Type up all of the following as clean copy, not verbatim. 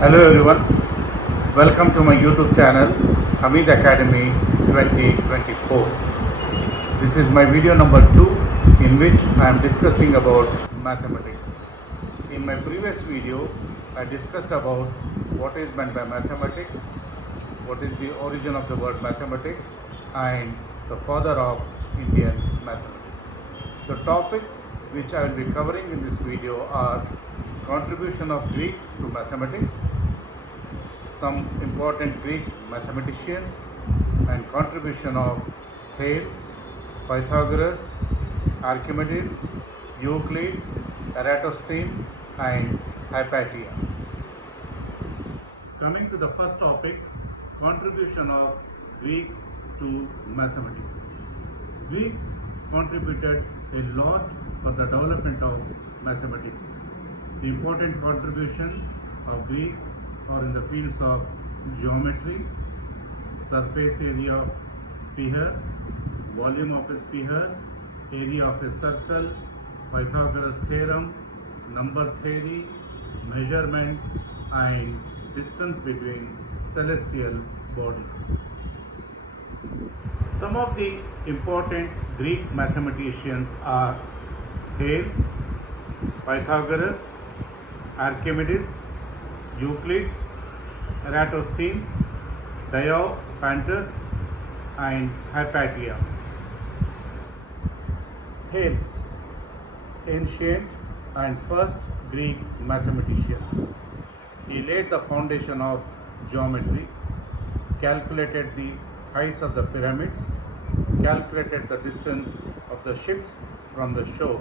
Hello everyone, welcome to my YouTube channel Hamid Academy 2024. This is my video number 2 in which I am discussing about mathematics. In my previous video, I discussed about what is meant by mathematics, what is the origin of the word mathematics, and the father of Indian mathematics. The topics which I will be covering in this video are contribution of Greeks to mathematics, some important Greek mathematicians, and contribution of Thales, Pythagoras, Archimedes, Euclid, Eratosthein, and Hypatia. Coming to the first topic, contribution of Greeks to mathematics. Greeks contributed a lot for the development of mathematics. The important contributions of Greeks are in the fields of geometry, surface area of sphere, volume of a sphere, area of a circle, Pythagoras theorem, number theory, measurements, and distance between celestial bodies. Some of the important Greek mathematicians are Thales, Pythagoras, Archimedes, Euclid, Eratosthenes, Diophantus, and Hypatia. Thales, ancient and first Greek mathematician. He laid the foundation of geometry, calculated the heights of the pyramids, calculated the distance of the ships from the shore.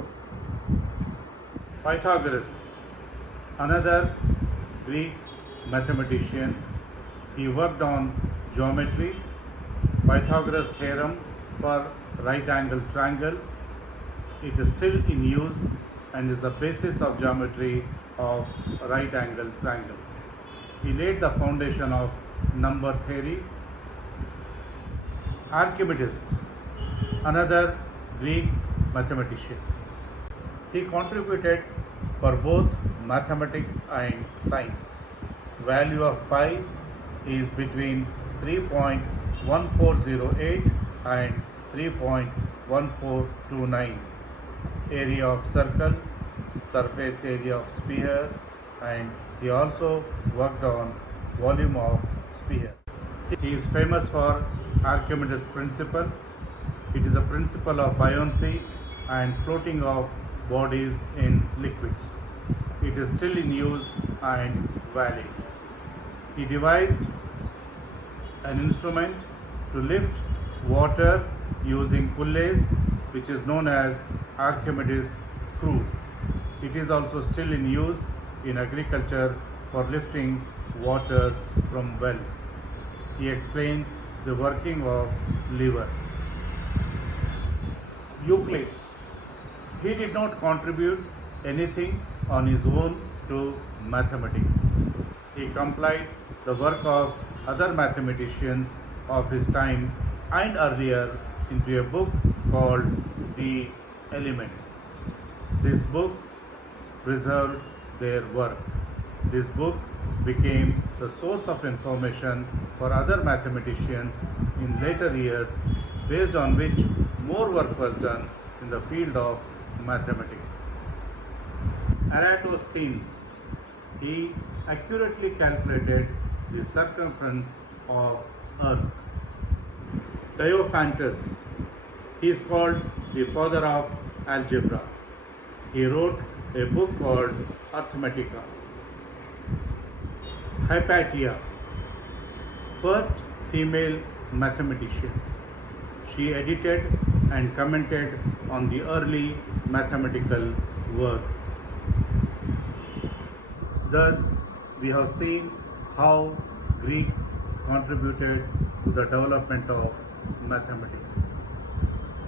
Pythagoras, another Greek mathematician. He worked on geometry, Pythagoras theorem for right angle triangles. It is still in use and is the basis of geometry of right angle triangles. He laid the foundation of number theory. Archimedes, another Greek mathematician. He contributed for both mathematics and science. Value of pi is between 3.1408 and 3.1429. Area of circle, surface area of sphere, and he also worked on volume of sphere. He is famous for Archimedes' principle. It is a principle of buoyancy and floating of bodies in liquids. It is still in use and valid. He devised an instrument to lift water using pulleys, which is known as Archimedes screw. It is also still in use in agriculture for lifting water from wells. He explained the working of lever. Euclid. He did not contribute anything on his own to mathematics. He complied the work of other mathematicians of his time and earlier into a book called The Elements. This book preserved their work. This book became the source of information for other mathematicians in later years, based on which more work was done in the field of mathematics. Eratosthenes. He accurately calculated the circumference of Earth. Diophantus. He is called the father of algebra. He wrote a book called Arithmetica. Hypatia, first female mathematician. She edited and commented on the early mathematical works. Thus, we have seen how Greeks contributed to the development of mathematics.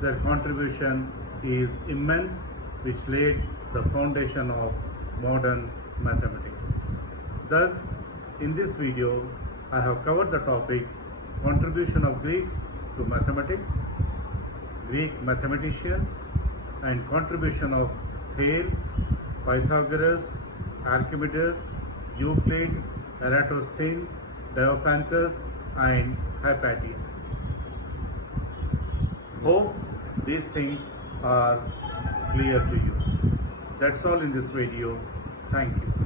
Their contribution is immense, which laid the foundation of modern mathematics. Thus, in this video, I have covered the topics: contribution of Greeks to mathematics, Greek mathematicians, and contribution of Thales, Pythagoras, Archimedes, Euclid, Eratosthein, Diophantus and Hypatia. Hope these things are clear to you. That's all in this video. Thank you.